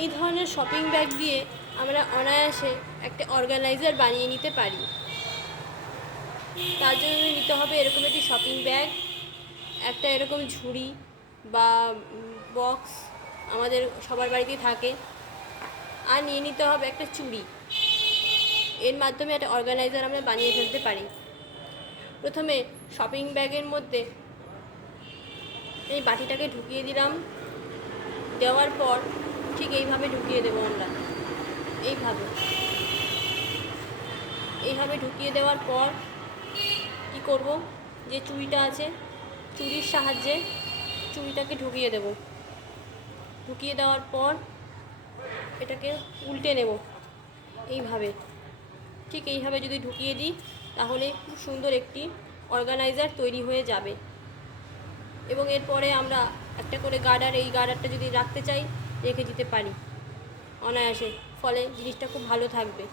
এই ধরনের shopping bag দিয়ে আমরা অনায়াসে একটা অর্গানাইজার বানিয়ে নিতে পারি। তার জন্য নিতে হবে এরকম একটি শপিং ব্যাগ, একটা এরকম ঝুড়ি বা বক্স আমাদের সবার বাড়িতেই থাকে, আর নিয়ে নিতে হবে একটা চুড়ি। এর মাধ্যমে একটা অর্গানাইজার আমরা বানিয়ে ফেলতে পারি। প্রথমে শপিং ব্যাগের মধ্যে এই বাটিটাকে ঢুকিয়ে দিলাম, দেওয়ার পর ঠিক এইভাবে ঢুকিয়ে দেবো আমরা, এইভাবে ঢুকিয়ে দেওয়ার পর কি করব, যে চুড়িটা আছে চুড়ির সাহায্যে চুড়িটাকে ঢুকিয়ে দেব। ঢুকিয়ে দেওয়ার পর এটাকে উল্টে নেব এইভাবে। ঠিক এইভাবে যদি ঢুকিয়ে দিই তাহলে খুব সুন্দর একটি অর্গানাইজার তৈরি হয়ে যাবে। এবং এরপরে আমরা একটা করে গার্ডার, এই গার্ডারটা যদি রাখতে চাই রেখে দিতে পারি অনায়াসে, ফলে জিনিসটা খুব ভালো থাকবে।